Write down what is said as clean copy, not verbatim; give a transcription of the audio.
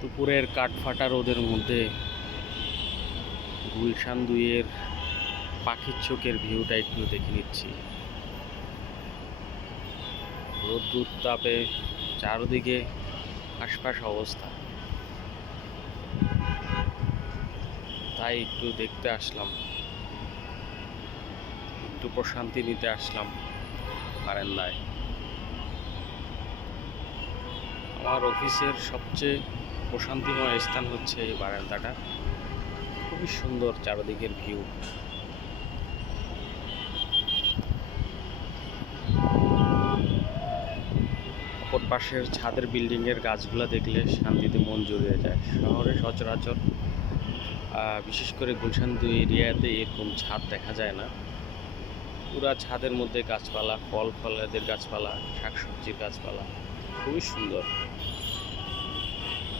দুপুরের কাঠফাটা রোদের মধ্যে গুলশান 2-এর পাখির চোখের ভিউটা একটু দেখে নিচ্ছি। রোদ্দুর তাপে চারদিকে হাঁসফাঁস অবস্থা, তাই একটু দেখতে আসলাম, একটু প্রশান্তি নিতে আসলাম বারান্দায়। আমার অফিসের সবচেয়ে প্রশান্তিময় স্থান হচ্ছে এই বারান্দাটা। খুবই সুন্দর চারদিকের ভিউ। অপর পাশের ছাদের বিল্ডিংয়ের গাছগুলো দেখলে শান্তিতে মন জুড়িয়ে যায়। শহরে সচরাচর বিশেষ করে গুলশান 2 এরিয়াতে এরকম ছাদ দেখা যায় না। পুরা ছাদের মধ্যে গাছপালা, ফল ফলাদের গাছপালা, শাকসবজির গাছপালা, খুবই সুন্দর।